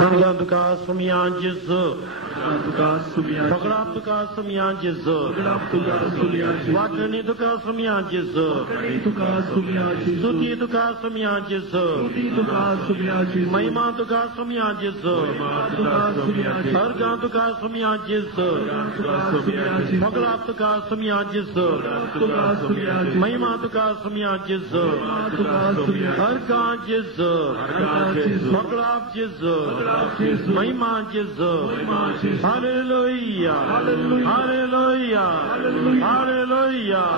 Pagla tuka sumyanjis. Pagla tuka sumyanjis. Vatani tuka sumyanjis. Suti tuka sumyanjis. Mahima tuka sumyanjis. Arga tuka sumyanjis. Pagla tuka sumyanjis. Mahima tuka sumyanjis. Arga jis. Pagla jis. Mahima jis. Hallelujah. Hallelujah. Hallelujah. Hallelujah.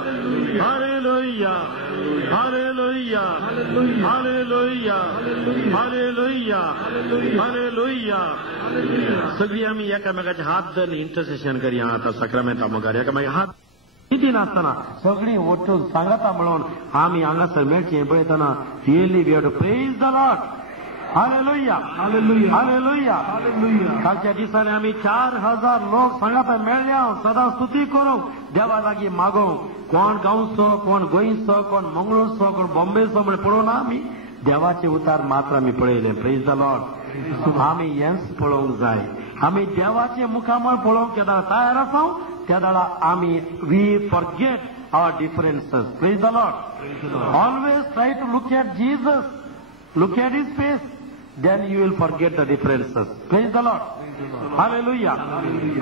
Hallelujah. Hallelujah. Hallelujah. Hallelujah. सगळी आम्ही एकामेकाचे हात धरले intercession करूया आता सक्रामेंता मगर एकामेका हात किती नासतना सगळी वटून सांगता म्हणून आम्ही हांगासर मेळची पळयतना really we have to praise the Lord. Hallelujah. Hallelujah. Hallelujah. Hallelujah. कालच्या दिसांनी आम्ही 4000 लोक सांगता मेळ्या सदा स्तुती करूं देवा लागी मागों कोण गांवचो कोण गोंयचो कोण मंगळूरचो कोण बॉम्बेचो म्हण पळोवन आमी देवाचे उतार मात्र आमी पळयले. Praise the Lord. आमी हेंच पळोवंक जाय. आमी देवाचे मुखामळ पळोवंक केदार तयार आसा त्या दाडा आमी we forget our differences. Praise the lord. Always try to look at Jesus. Look at his face. then you will forget the differences. Praise the Lord. Hallelujah.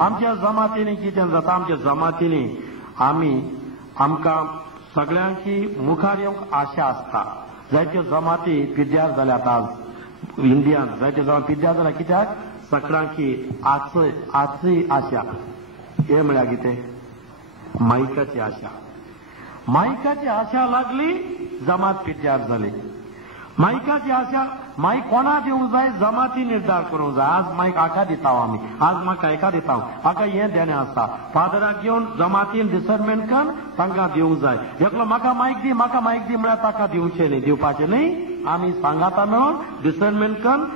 आमच्या जमातीने कितें जाता आमच्या जमातीने आमी आमकां सगळ्यांची मुखार येवंक आशा आसता. जायत्यो जमाती पिड्ड्यार जाल्यात आज इंडियान. जायत्यो जमाती पिड्ड्यार जाल्यात कित्याक सगळ्यांची आजची आशा हे म्हळ्यार कितें मायकाची आशा. मायकाची आशा लागली जमात पिड्ड्यार जाली. मायकाची आशा माईक कोणा दिवंक जाय जमाती निर्धार करूंक जाय. आज माईक हाका दिता आमी आज म्हाका हेका दिता हाका हें देणें आसता. फादराक घेवन जमातीन डिसर्नमेंट करून तांकां दिवंक जाय. एकलो म्हाका माईक दी म्हळ्यार ताका दिवचें न्ही दिवपाचें न्ही. आमी सांगाता मेळोन डिसर्नमेंट करून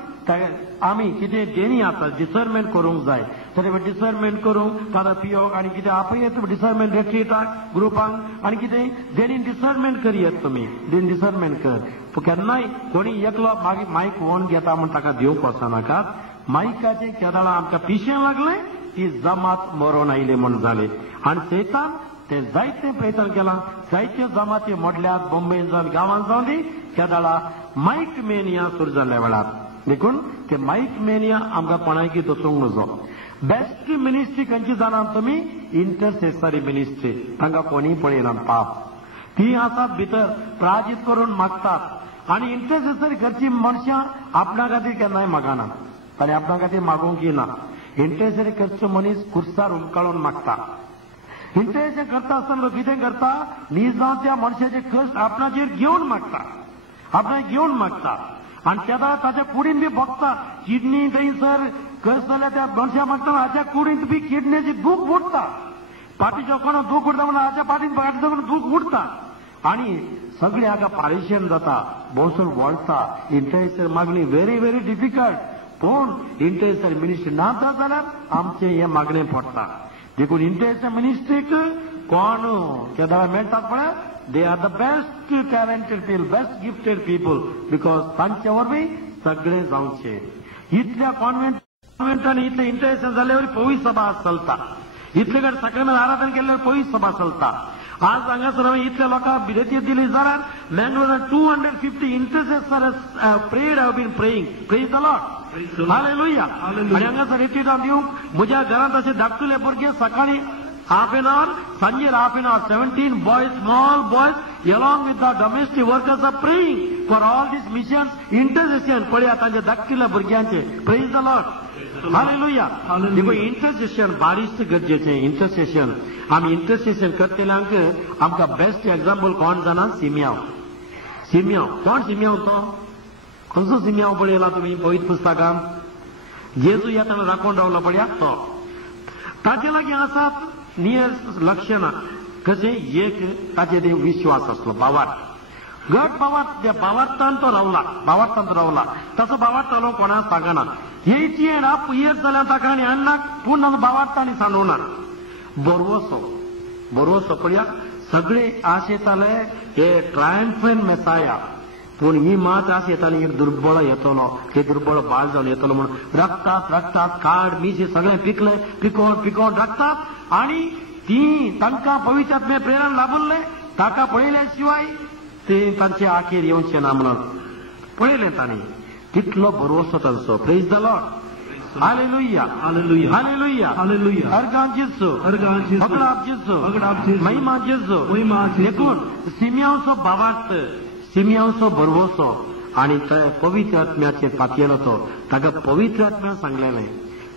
आमी कितें देणी आसा डिसर्नमेंट करूंक जाय. तरी डिसर्नमेंट करूंक ताका पियोक आनी कितें आपयत डिसर्नमेंट रेट्रीटाक ग्रुपांक आनी कितें देणीन डिसर्नमेंट करियत तुमी डिसर्नमेंट कर. केन्नाय कोणी एकलो मायक वोन घेता म्हण ताका दिवंक वचनाकात. मायकाचें केदाळा आमकां पिशें लागलें ती जमात मरोन आयली म्हूण जाली. आनी सैतान ते जायते प्रयत्न केला. जायत्यो जमाती मोडल्यात बॉम्बेन जावन गांवांत जावन दी केदाळा मायक मेनिया सुरू जाल्ल्या वेळार देखून ते मायक मेनिया आमकां कोणायकी दसूंक नजो. बेस्ट मिनिस्ट्री खंयची जाणात तुमी इंटरसेसरी मिनिस्ट्री. तांकां कोणी पळयनात पाप. ती आसात भितर प्राजीत करून मागतात आनी इंटरसेसरी करची मनशां आपणा खातीर केन्नाय मागनात आनी आपणा खातीर मागोवंक ना. इंटरसेसरी करचो मनीस खुर्सार उमकाळून मागता. इंटरसेसरी करता आसतना तो कितें करता न्ही जावन त्या मनशाचे कश्ट आपणाचेर घेवन मागता. आपणाक घेवन मागता आनी तेदा ताच्या कुडीन बी बगता किडनी थंयसर कश्ट जाल्यार त्या मनशा मागता हाच्या कुडींत बी किडनीची दूख उठता. पाठीच्या कोणा दूख उठता म्हणून हाच्या पाठीन दूख उठता आनी सगळे हाका पारेशन जाता बसून वळटा. इंटरसेसरी मागणी व्हेरी व्हेरी डिफिकल्ट. पूण इंटरसेसरी मिनिस्ट्री नाता जाल्यार आमचें हें मागणें पडटा. देखून इंटरसेसरी मिनिस्ट्रीक कोण केदार मेळटात पळय they are the best talented people, best gifted people because तांचे वरवीं सगळे जावचे. इतल्या कॉन्व्हेंटांनी इतले इंटरसेशन जाल्यावर पवित्र सभा चलता. इतले कडेन सक्रामेंत आराधन केल्यावर पवित्र सभा चलता. आज हांगासर इतल्या लोकांक बिरेती दिली जाल्यार मँगलोरान 250 intercessors prayed have been praying. Praise the Lord. Hallelujah. आनी हांगासर रिट्रीटाक दिवंक म्हज्या घरांत अशे धाकटुले भुरगे सकाळी half an hour, Sanjay half an hour, 17 boys, small boys, along with the domestic workers are praying for all these missions, intercession, पळया तांचे धाकटिल्या भुरग्यांचे. Praise the Lord. Hallelujah. देखो इंटरसेशन बारीच गरजेचें. इंटरसेशन आमी इंटरसेशन करतल्यांक आमकां बेस्ट एग्जाम्पल कोण जाणा सिमियांव. सिमियांव कोण सिमियांव तो खंयचो सिमियांव पळयला तुमी पवित्र पुस्तकांत जेजू येताना राखून रावलो पळया तो. ताचे लागीं आसात नियर लक्षणां कशें एक ताचे विश्वास आसलो भावार्थ घट भावार्थ त्या भावार्थान तो रावला तसो भावार्थ तो कोणाक सांगना. 8.5 years जाल्या ताका आनी अण्णाक पूर्ण भावार्थांनी सांडोवना. बरोवसो पळया सगळे आशेताले हे ट्रायम्फंट मेसाया पूण ही मात अशी येताली एक दुर्बळ येतलो ते दुर्बळ बाळ जावन येतलो म्हणून रगतात काड मिशी सगळे पिकोवन रगतात आणि ती तांकां पवित्र आत्मे प्रेरण लाभले ताका पळयल्या शिवाय ते तांचे आखेर येवचे ना म्हणून पळयले तांणी तितलो भरवसो तांचो. Praise the Lord. Hallelujah Hallelujah. Hallelujah Hallelujah. Organ जेजू अर्गान जेजू. पगडाप जेजू पगडाप जेजू. महिमा जेजू महिमा जेजू. देखून सिमियांचो भावार्थ सिमियांचो भरवसो आणि पवित्र आत्म्याचे पातयेलो तो ताका पवित्र आत्म्यान सांगलेलें.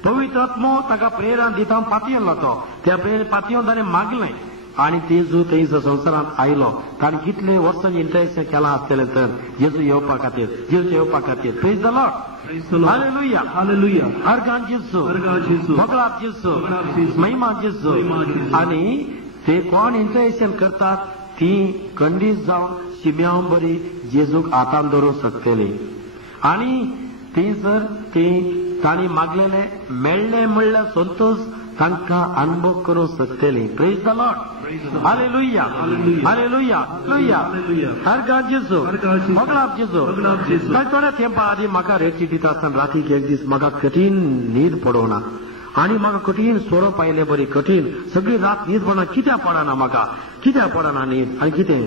पवित्र आत्मो ताका प्रेरण दिता पातयेलो तो त्या पातयेवन ताणें मागलें आणि तेजू थंयसर संवसारांत आयलो. ताणें कितले वर्सांनी इंटरेस्ट केलां आसतलें तर जेजू येवपा खातीर. Praise the Lord. Hallelujah Hallelujah. Organ जेजू अर्गान जेजू. पगडाप जेजू पगडाप जेजू. महिमा जेजू महिमा जेजू. आणि ते कोण इंटरेशन करतात ती खंडीत जावन शिम्यां बरी जेजूक हातान धरूंक शकतली आणि ती जर ती तांणी मागलेले मेळ्ळे म्हणल्यार संतोष तांकां अनुभव करूंक शकतली. Praise the Lord. Hallelujah hallelujah hallelujah अर्गान जेजू पगडाप जेजू. थोड्या तेंपा आदी म्हाका रेटी दिता आसतना रातीक एक दीस म्हाका कठीण न्हीद पडोना आणि म्हाका कठीण सोरो पायले बरी कठीण सगळी रात न्हीद पडना. कित्याक पडना न्हीद आणि कितें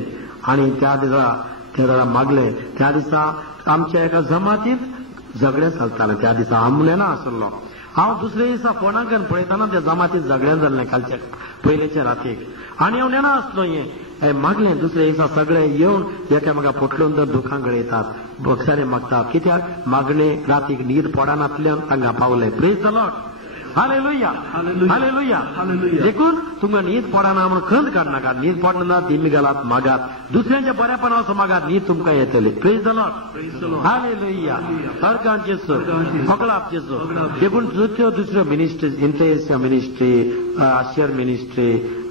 आणि त्या दिसा मागले. त्या दिसा आमच्या एका जमातींत झगडे चलताले. त्या दिसा हांव नेना आसलो. हांव दुसरे दिसा फोनांकन पळयताना त्या जमातींत झगडें जाल्लें कालच्या पयलेच्या रातीक आणि हांव नेना आसलो. हें मागलें दुसरे दिसा सगळे येवन एकामेका फुटलून तर दुखां गळयतात बक्षारे मागतात. कित्याक मागणे रातीक न्हीद पडनातल्यान तांकां पावले. Praise the Lord. Hallelujah hallelujah देखून तुमकां न्हीद पडना म्हणून खंत काडनाकात. न्हीद पडना दिमी घालात मागात दुसऱ्यांच्या बऱ्यापणा वचून मागात न्हीद तुमकां येतली. Praise the Lord. हालेलुया अर्गान जेजू पगडाप जेजू देखून दुसऱ्यो मिनिस्ट्रीज इंटरनेशनल मिनिस्ट्री आशियर मिनिस्ट्री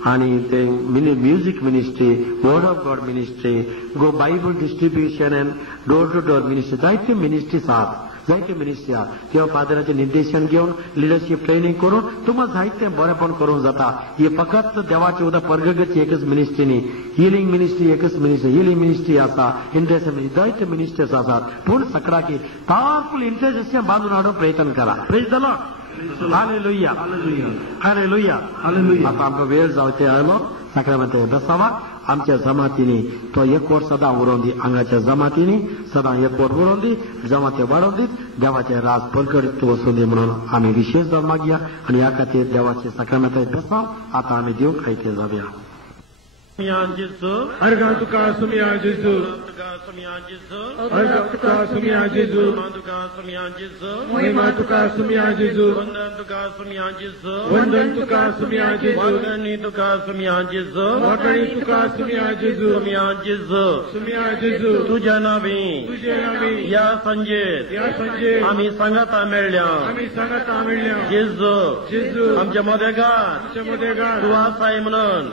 आणि ते music ministry word of God ministry go Bible distribution and door to door ministry जायत्यो मिनिस्ट्रीज आहात. जायते मिनिस्ट्री आहात किंवा फादराचें निर्देशन घेवन लिडरशीप ट्रेनिंग करून तुम्हाला जायतें बरेपण करूंक जाता. ही फकत देवाची उदक परगगतची एकच मिनिस्ट्री न्ही. हिलिंग मिनिस्ट्री एकच मिनिस्ट्री हिलिंग मिनिस्ट्री आसा इंटरनेशनल मिनिस्ट्री जायते मिनिस्ट्रीज आसात. पूण सकाळी पॉवरफुल इंटरनेशनल बांदून हाडूंक प्रयत्न करा. Praise the Lord. Hallelujah hallelujah आता आमकां वेळ जावचे आयलो. सकाळी बसावा आमच्या जमातींनी तो एक वर सदां उरोवन दी. हांगाच्या जमातींनी सदां एक वर उरोवन दी. जमाती वाडोवन दीत. देवाचें राज परगडीत वचून दी म्हणून आमी विशेष जावन मागया आनी ह्या खातीर देवाचे सकाळी बसाव. आतां आमी दिवंक खायते जावया. अर्गां तुका सुमिया जेजू अर्गां तुका सुमिया जेजू महिमा तुका सुमिया जेजू वंदन तुका सुमिया जेजू वागणी तुका सुमिया जेजू तुझ्या नावी या संजेत आमी सांगाता मेळ्ळ्या जेजू आमच्या मदेगार तूं आसाय म्हणून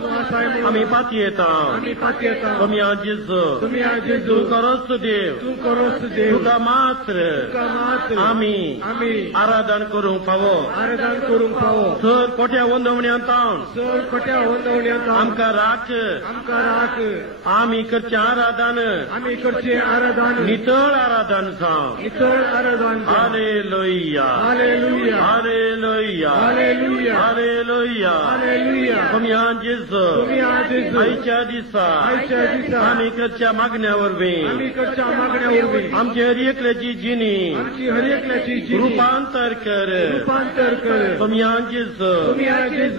आमी पाती येता. सुमिया जेजू तूं करोस देव तुका मात्र आमी आराधन करूंक फावो. सर कोट्या वंदवण्यांतावन आमकां राख आमी करचें आराधन नितळ आराधन जावं. हालेलुया हालेलुया हालेलुया सुमिया जेजू आयच्या दिसा आमी करच्या मागण्या वरवीं आमचे हर एकल्याची जिणी रुपांतर कर. सुमिया जेजू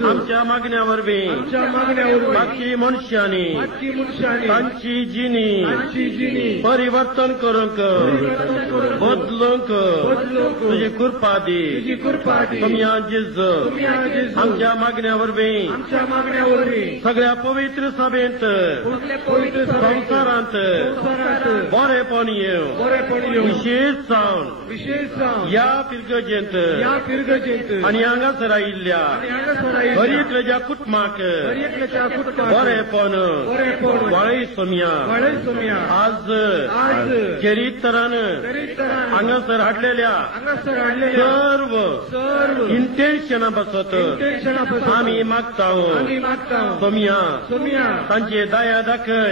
आमच्या मागण्या वरवीं बाकी मनशांनी तांची जिणी परिवर्तन करूंक बदलूंक तुजी कृपा दी. सुमिया जेजू आमच्या मागण्या वरवीं सगळ्या पवित्र सभेंत संवसारांत बरेपण येवं विशेष जावन या पिरगजेंत आनी हांगासर आयिल्ल्या हर एकल्याच्या कुटुंबाक बरेपण वळय सुमिया आज खेरीत तरान हांगासर हाडलेल्या सर्व इंटेन्शना पासत आमी मागता. सुमिया तांचे दया दाखय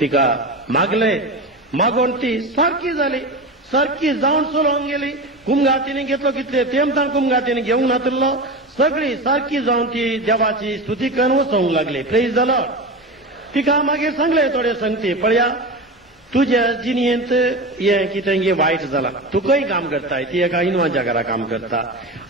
तिका मागले, मागून ती सारखी जाली, सारखी जावन चलोवंक गेली. कुमगा तिने घेतलो कितले तेमतान कुमगा तिने घेवंक नातलो. सगळी सारखी जावन ती देवाची स्तुती करून वचोंक लागली. Praise the Lord. तिका मागीर सांगले थोडे संगती, पळया तुज्या जिणेंत हें कितें गे वायट जालां, तुकाय काम करताय, ती एका इनवाच्या घरा काम करता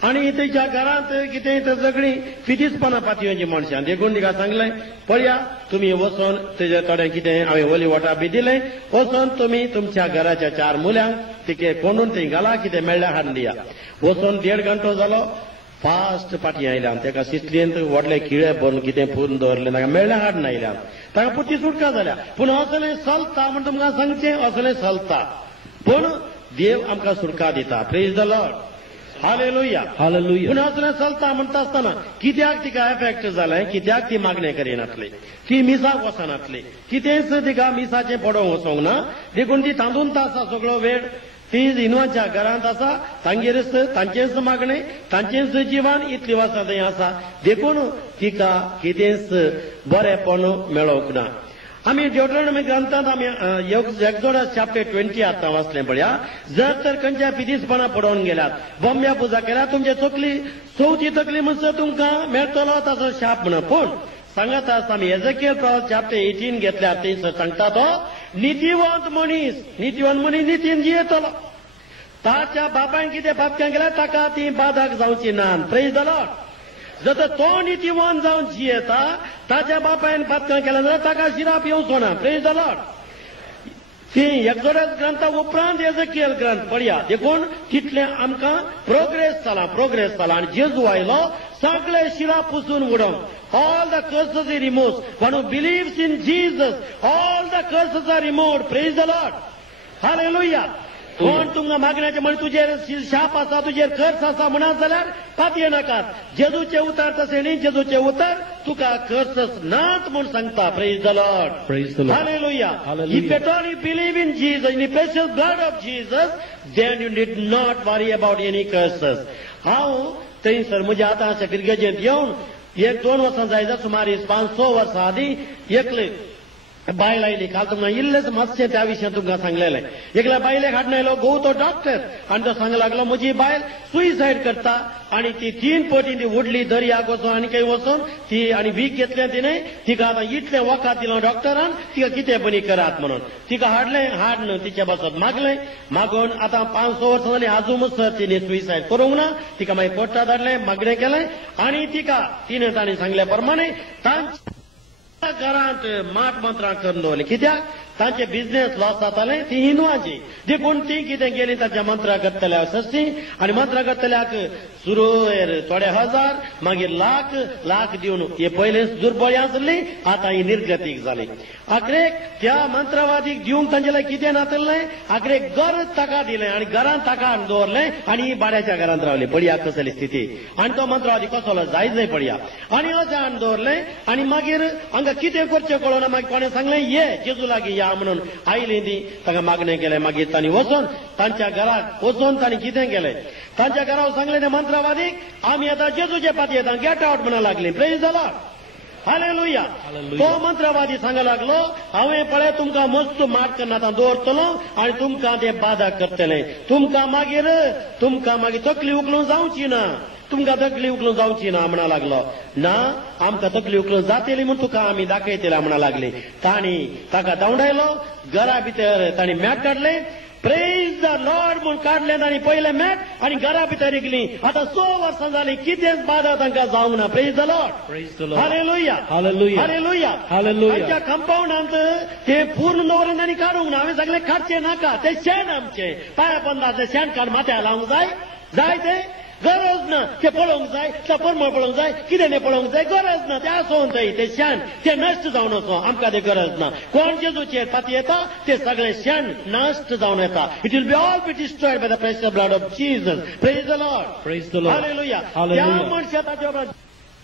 आनी तेच्या घरांत कितें तर सगळीं पितीसपणां पातयेवची मनशां. देखून तिका सांगलें, पळया तुम्ही वचोन तेजे थोडें कितें हांवें वली वटा बी दिलें, वचोन तुमी तुमच्या घराच्या 4 मुल्यांक तिके कोंडून थंय घाला, कितें मेळ्ळें हाडून दिया. वचोन 1.5 घंटो जालो, फास्ट फाटी आयल्यान तेका सिसलेंत व्हडले खिळे भरून कितें पुरून दवरलें, ताका मेळ्ळें हाडून आयल्यान ताका पुरती सुटका जाल्या. पूण असलें चलता म्हण तुमकां सांगचें, असलें चलता पूण देव आमकां सुटका दिता. Praise the Lord. Hallelujah. Hallelujah. पूण असलें चलता म्हणटा आसतना कित्याक तिका एफेक्ट जालें, कित्याक ती मागणें करिनातली, ती मिसाक वचनातली, कितेंच तिका मिसाचें पडोवंक वचोंक ना. देखून ती तांदून आसा सगळो वेळ, ती इनवाच्या घरांत आसा, तांगेरच तांचेच मागणें, तांचेच जिवन इतली वर्सां थंय आसा. देखून तिका कितेंच बरेपण मेळोवंक ना. आमी ड्यूटरोनॉमी ग्रंथांत आमी एक्झोडस चॅप्टर 20 आतां वाचलें पळया. जर तर खंयच्या पितीसपणां पडोवन गेल्यात, बोंब्या पुजा केल्यार तुमचे तकली चवथी तकली म्हणसर तुमकां मेळटलो ताचो शाप म्हण. पूण सांगता आसता आमी एजेकिएल चॅप्टर 18 घेतल्यार थंयसर सांगता तो नितीवंत मनीस नितीन जियेतलो. ताच्या बापायन कितें पापकां केल्यार ताका ती बादाक जावची ना. Praise the Lord. जर तो नितीवंत जावन जियेता, ताच्या बापायन पापकां केल्या जाल्यार ताका शिराप येवचो ना. Praise the Lord. ती एक्झोडस ग्रंथा उपरांत एजेकिएल ग्रंथ पळया. देखून तितलें आमकां प्रोग्रेस जाला आनी जेजू आयलो सगळे शिराप पुसून उडोवंक. All the curses he removes. One who believes in Jesus, all the curses are removed. Praise the Lord. Hallelujah. कोण तुमकां मागण्याचे म्हण तुजेर शाप आसा, तुजेर कर्स आसा म्हणत जाल्यार पातये नाकात. जेजूचे उतर तशें न्ही, जेजूचे उतर तुका कर्सस नात म्हूण सांगता. Praise the Lord. Praise the Lord. Hallelujah. Hallelujah. If at all you believe in Jesus, in the precious blood of Jesus, then you need not worry about any curses. हांव थंयसर म्हज्या आतांच्या पिरगेजेंत येवन 1-2 वर्सां जायत सुमार 500 वर्सां आदी एकले बायल आयली. काल तुमकां इल्लेच मातशें त्या विशयान तुमकां सांगलेलें. एकल्या बायलेक हाडून आयलो घोव तो डॉक्टर आनी तो सांगूंक लागलो म्हजी बायल सुइसायड करता आनी ती 3 फावटी ती उडली दर्याक वचून आनी खंय वचून ती आनी वीख घेतलें तिणें. तिका आतां इतलें वखद दिलो डॉक्टरान, तिका कितें बरी करात म्हणून. तिका हाडून तिच्या बसत मागून आतां 500 वर्सां जालीं आजून सर तिणें सुइसायड करूंक ना. तिका मागीर कोर्टांत हाडलें, मागणें केलें आनी तिका तिणें ताणें सांगल्या प्रमाणे तांच्या घरांत माट मंत्रां करून दवरली. कित्याक तांचे बिझनेस लॉस जाताले, ती हिंदुवांची. देखून ती कितें गेली ताच्या मंत्रां करतल्याक सस्ती आनी मंत्रां करतल्याक सुरवेर थोडे हजार मागीर लाख दिवन हे पयलेच दुर्बळी आसली, आतां ही निर्गतीक जाली. आखरेक त्या मंत्रवादीक दिवंक तांचे कितें नातलें, आखरेक घर ताका दिलें आनी घरांत ताका हाडून दवरलें आनी ही भाड्याच्या घरांत रावली. पळया कसली स्थिती. आनी तो मंत्रवादी कसलो जायत जाय पळया. आनी अशें हाडून दवरलें आनी मागीर हांगा कितें करचें कळना. मागीर कोणें सांगलें ये जेजू लागीं या म्हणून. आयली ती, ताका मागणें केलें. मागीर तांणी वचून तांच्या घराक वचून तांणी कितें केलें, तांच्या घराक सांगलें त्या मंत्रवादीक आमी आतां जेजूचे पातयेंत येता, गेट आउट म्हणून लागली. Praise the Lord. हालेलुया. तो मंत्रवादी सांगूंक लागलो हांवें पळय तुमकां मस्त माट करून आतां दवरतलो आनी तुमकां ते बादा करतलें. तुमकां मागीर तकली उखलूंक जावची ना, तुमकां तकली उखलूंक जावची ना म्हणा लागलो. ना आमकां तकली उखलूंक जातली म्हूण तुका आमी दाखयतले म्हणा लागली. तांणी ताका धांवडायलो, घरा भितर तांणी मॅट काडलें. प्रेज द लॉर्ड म्हूण काडलें तांणी पयलें मॅट आनी घरा भितर गेलीं. आतां 100 वर्सां जालीं कितेंच बादा तांकां जावंक ना. Praise the Lord. Praise the Lord. Hallelujah. Hallelujah. Hallelujah. Hallelujah. तांच्या कंपाऊंडांत ते पूर्ण दवरून तांणी काडूंक ना. हांवें सांगलें काडचें नाका, तें शेण आमचें पांया पंदाचें शेण काड माथ्यार लावंक जाय तें गरज ना. ते पळोवंक जाय, ते परमळ पळोवंक जाय, कितें तें पळोवंक जाय गरज ना. ते आसोवन थंय ते शेण ते नश्ट जावन वचो, आमकां ते गरज ना. कोण जेजूचेर पाती येता ते सगळें शेण नश्ट जावन येता. It will be all be destroyed by the precious blood of Jesus. Praise the Lord. Praise the Lord. Hallelujah. त्या Hallelujah. मनशा ताच्या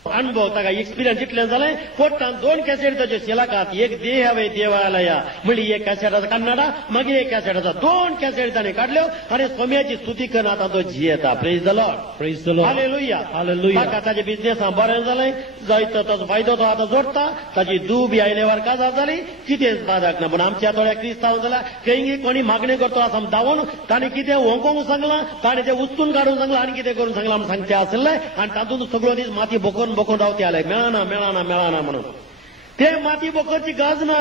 अनुभव ताका एक्सपिरियन्स इतलें जालें पोट्टान 2 कॅसेट ताच्यो शिलाकात एक दे हांवें देवालया म्हणली एक कॅसेटाचो कन्नडा मागीर एक कॅसेटाचो 2 कॅसेट ताणें काडल्यो आनी सोम्याची स्तुती करून आतां तो जियेता praise the Lord Praise the Lord. Hallelujah Hallelujah. ताका ताच्या बिझनेसांत बरें जालें जायतो ताचो फायदो तो आतां जोडटा ताची धूव बी आयलेवार काजार जाली कितेंच बादाक ना पूण आमच्या थोड्या क्रिस्तांव जाल्यार खंय कोणी मागणी करतो आसा धांवून ताणें कितें वोंकोंक सांगलां ताणें तें उचलून काडून सांगलां आनी कितें करून सांगलां म्हूण सांगचें आसलें आनी तातूंत सगळो दीस माती बोकोन रावते जाले मेळना म्हणून ते माती बोकरची गरज ना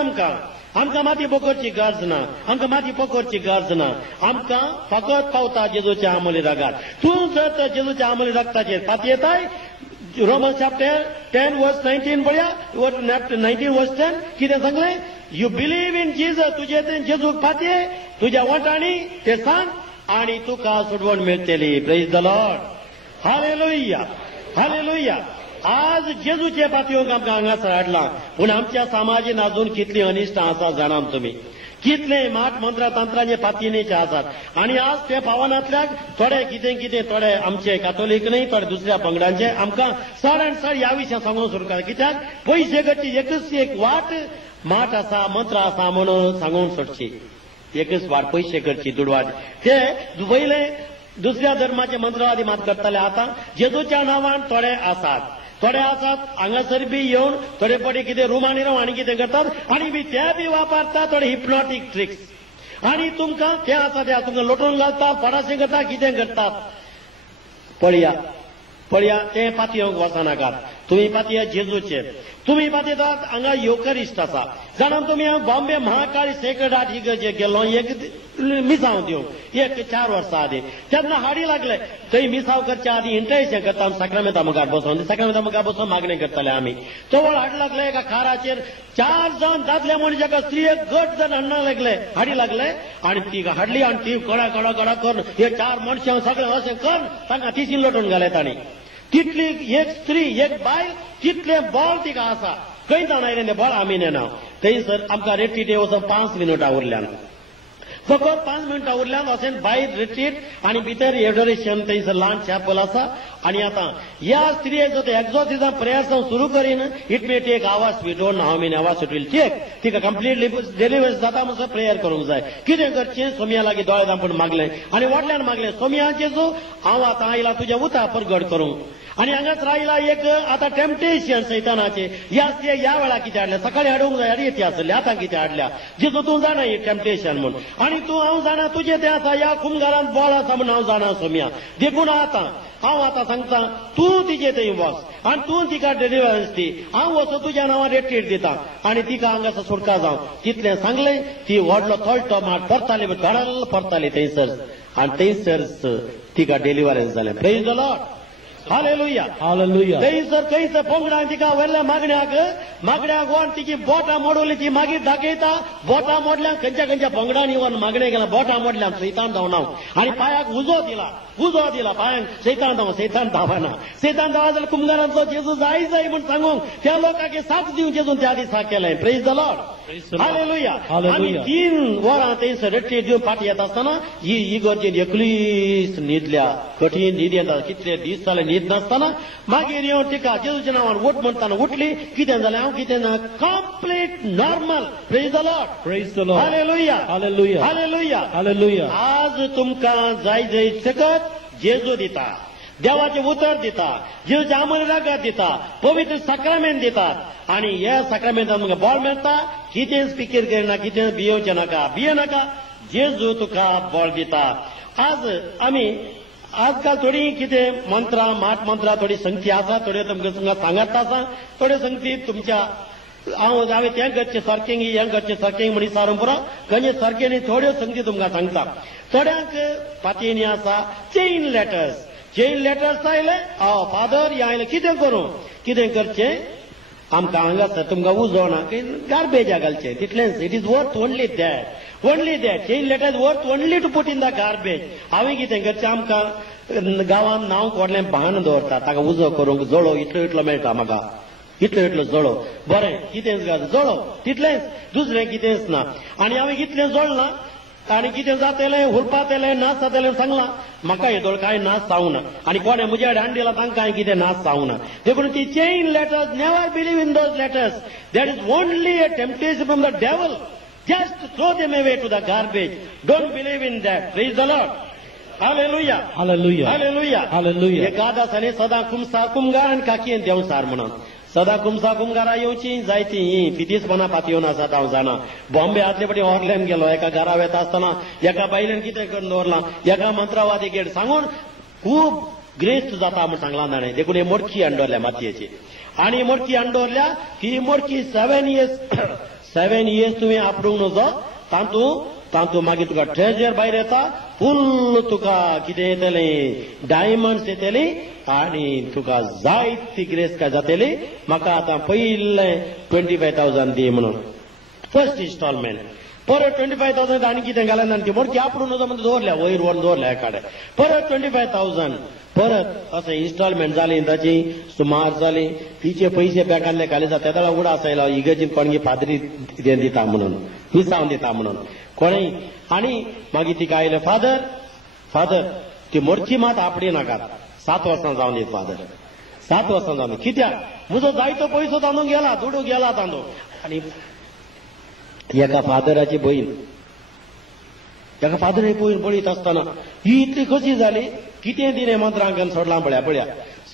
आमकां माती बोकरची गरज ना आमकां माती पोकरची गरज ना आमकां फकत पावता जेजूच्या अमोली रगात तूं जर जेजूच्या अमोली रक्ताचेर पातयेताय रोमन्स चॅप्टर 10 वर्स 19 पळया 19 वर्स 10 कितें सांगलें यू बिलीव इन जीजस तुजे जेजूक पातये तुज्या वटांनी ते सांग आनी तुका सुडवण मेळटली praise the Lord hallelujah hallelujah आज जेजूचे पातयोक आमकां हांगासर हाडलां पूण आमच्या समाजीन अजून कितलीं अनिश्टां आसा जाणात तुमी कितले माट मंत्रा तंत्राचे पातयेचे आसात आनी आज ते पावनांतल्याक थोडे कितें थोडे आमचे कातोलीक न्हय थोडे दुसऱ्या पंगडांचे आमकां चड आनी चड ह्या विशयां सांगूंक सुरू केला कित्याक पयशे करची एकच एक वाट माट आसा मंत्र आसा म्हणून सांगूंक सोडची एकच वाट पयशे करची दुडवाट ते पयले दुसऱ्या धर्माचे मंत्रवादी मात करताले आतां जेजूच्या नांवान थोडे आसात हांगासर बी येवन थोडे पटी कितें रुमांनी रावन आनी कितें करतात आनी बी ते बी वापरतात थोडे हिप्नॉटीक ट्रिक्स आनी तुमकां ते आसा ते तुमकां लोटून घालता फडाशें करता कितें करतात पळया ते पातयेक वचनाकात तुम्ही पातया जेजूचेर तुम्ही पातयतात हांगा योकरिस्ट आसा जाणां तुमी हांव बॉम्बे महाकाळी सेक्रेड हार्ट इगर्जेक गेल्लो एक मिसांव दिवंक एक 4 वर्सां आदी तेन्ना हाडी लागले थंय मिसांव करच्या आदी इंटरेस्ट करता सक्रामेंता मुखार बसून मागणी करताले आमी जवळ हाड लागले एका काराचेर 4 जण दादले मनशाक स्त्री एक गट जण हाडना लागले हाडी लागले आनी ती हाडली आनी ती कडा करून हे 4 मनशां सगळें अशें कर तांकां तिसीन लोटून घाले तांणी तितली एक स्त्री एक बायल तितले बॉल तिका आसा खंय जावन आयले ते बॉल आमी नेना थंयसर आमकां रेट्रीट वचून 5 मिनटां उरल्यान फकत 5 मिनटां उरल्यान अशें भायर रेट्रीट आनी भितर एडोरेशन थंयसर ल्हान चॅपल आसा आनी आतां ह्या स्त्रियेचो ते एक्झॉर्सिझम प्रेयर्स सुरू करीन it may take hours we don't know how many hours it will take तिका कंप्लीटली डिलिव्हरी जाता म्हणसर प्रेयर करूंक जाय कितें करचें सोम्या लागीं दोळे धांपून मागलें आनी व्हडल्यान मागलें सोम्या जेजू हांव आतां आयला तुज्या उता परगट करूंक आनी हांगाच रायला एक आतां टेम्पटेशन सैतानाचे ह्या वेळा कितें हाडल्या सकाळी हाडूंक जाय आनी येती आसली आतां कितें हाडल्या जेजू तूं जाणा ही टेम्पटेशन म्हूण आनी तूं हांव जाणा तुजें तें आसा ह्या कुंभारांत बॉल आसा म्हूण हांव जाणा सोम्या देखून हांव आतां सांगता तूं तिचे थंय वच आनी तूं तिका डिलिव्हरन्स दी हांव वचून तुज्या नांवार रेट्रीट दिता आनी तिका हांगासर सुटका जावं तितलें सांगलें ती व्हडलो थोडतो माट परताली धडल परताली थंयसर आनी थंयसर तिका डिलिव्हरन्स जालें praise the Lord hallelujah Hallelujah. थंयसर पंगडान तिका व्हरल्या मागण्याक व्हरून तिची बोटां मोडवली ती मागीर दाखयता बोटां मोडल्यान खंयच्या पंगडांनी व्हरून मागणे गेला बोटां मोडल्यान सैतान धांवना आनी पांयाक उजो दिला पांयांक सैतान धांवना सैतान धांवा जाल्यार कुंभारांचो जेजू जाय म्हूण सांगूंक त्या लोकांक साथ दिवंक जेजून त्या दिसा केलें प्रेज द लॉर्ड हालेलुया आनी 3 वरां थंयसर रेट्रीट दिवन फाटी येता आसतना ही इगर्जेन एकलीच न्हिदल्या कठीण न्हीद येता कितले दीस जाले न्हीद नासतना मागीर येवन तिका जेजूच्या नांवान उठ म्हणटाना उठली कितें जालें हांव कितें ना complete normal praise the Lord Praise the Lord. Hallelujah Hallelujah. Hallelujah Hallelujah. आज तुमकां जाय सकत जेजू दिता देवाचें उतर दिता जेजूच्या अमल रागात दिता पवित्र साक्रामेंत दितात आनी ह्या साक्रामेंतान तुमकां बॉल मेळटा कितें स्पिकर करिना कितें भियोवचें नाका जेजू तुका बॉल दिता आज आमी आजकाल थोडी कितें मंत्रां थोडी संगती आसा थोड्यो तुमकां सांगत आसा थोड्यो संगती तुमच्या हांवें तें करचें सारकें हें करचें सारकें म्हणी सारूं पुरो खंयचे सारकें न्ही थोड्यो संगती तुमकां सांगता थोड्यांक पातयेनी आसा चेन लेटर्स आयले फादर हें आयलें कितें करूं कितें करचें आमकां हांगासर तुमकां उजो ना गार्बेजा घालचें तितलेंच it is worth only that chain letters worth only to put in the garbage हांवें कितें करचें आमकां गांवांत नांव व्हडलें भान दवरता ताका उजो करूंक जळो इतलो मेळटा म्हाका इतलो जळो बरें कितेंच जळो तितलेंच दुसरें कितेंच ना आनी हांवें इतलें जळना ताणी कितें जातलें उरपातलें नाच जातलें सांगलां म्हाका हेदोळ कांय नाच जावना आनी कोणें म्हज्या आड दिला तांकां कांय कितें नाच जावना देखून ती chain letters never believe in those letters that is only a temptation from the devil just throw them away to the garbage don't believe in that praise the Lord hallelujah hallelujah hallelujah hallelujah हे गादासाने सदां कुमसा कुमगार आनी काकयेन देंव सार म्हणून सदां कुमसा कुमगारा येवची जायती ही पितीसपणां पातयेवन आसात हांव जाणा बॉम्बे आदले फावटी ऑर्लेन गेलो एका घरा वेता आसतना एका बायलेन कितें करून दवरलां एका मंत्रावादी सांगून खूब ग्रेस्त जाता म्हूण सांगलां ताणें देखून हे मोडकी हाडून मातयेची आनी मोडकी हाडून दवरल्या ही मोडकी 7 years तुवें आपडूंक नजो तातूंत मागीर तुका ट्रेजर भायर येता फुल्ल तुका कितें येतलें डायमंड्स येतलीं आनी तुका जायती ग्रेस काय जातली म्हाका आतां पयलें 25,000 दी म्हणून फर्स्ट इन्स्टॉलमेंट परत 25,000 आनी कितें घालन आनी ती मोडकी आपडून नजो म्हणून दवरल्या वयर व्हरून दवरल्या एकाडे परत 25,000 परत अशें इन्स्टॉलमेंट जाली ताची सुमार जाली तिचे पयशे बँकांतले घाले जाता त्या उडा आसलो इगर्जीन कोणगी फादरी दिता म्हणून मिसांव दिता म्हणून कोणें आनी मागीर तिका आयले फादर ती मोडची मात आपडी नाकात 7 वर्सां जावन दीत फादर 7 वर्सां जावन कित्याक म्हजो जायतो पयसो तांदूळ गेला दुडू गेला तांदूळ आनी एका फादराची बहीण एका फादराची बहीण पळयत आसतना ही इतली कशी जाली कितें तिणें मंत्रांकन सोडलां पळया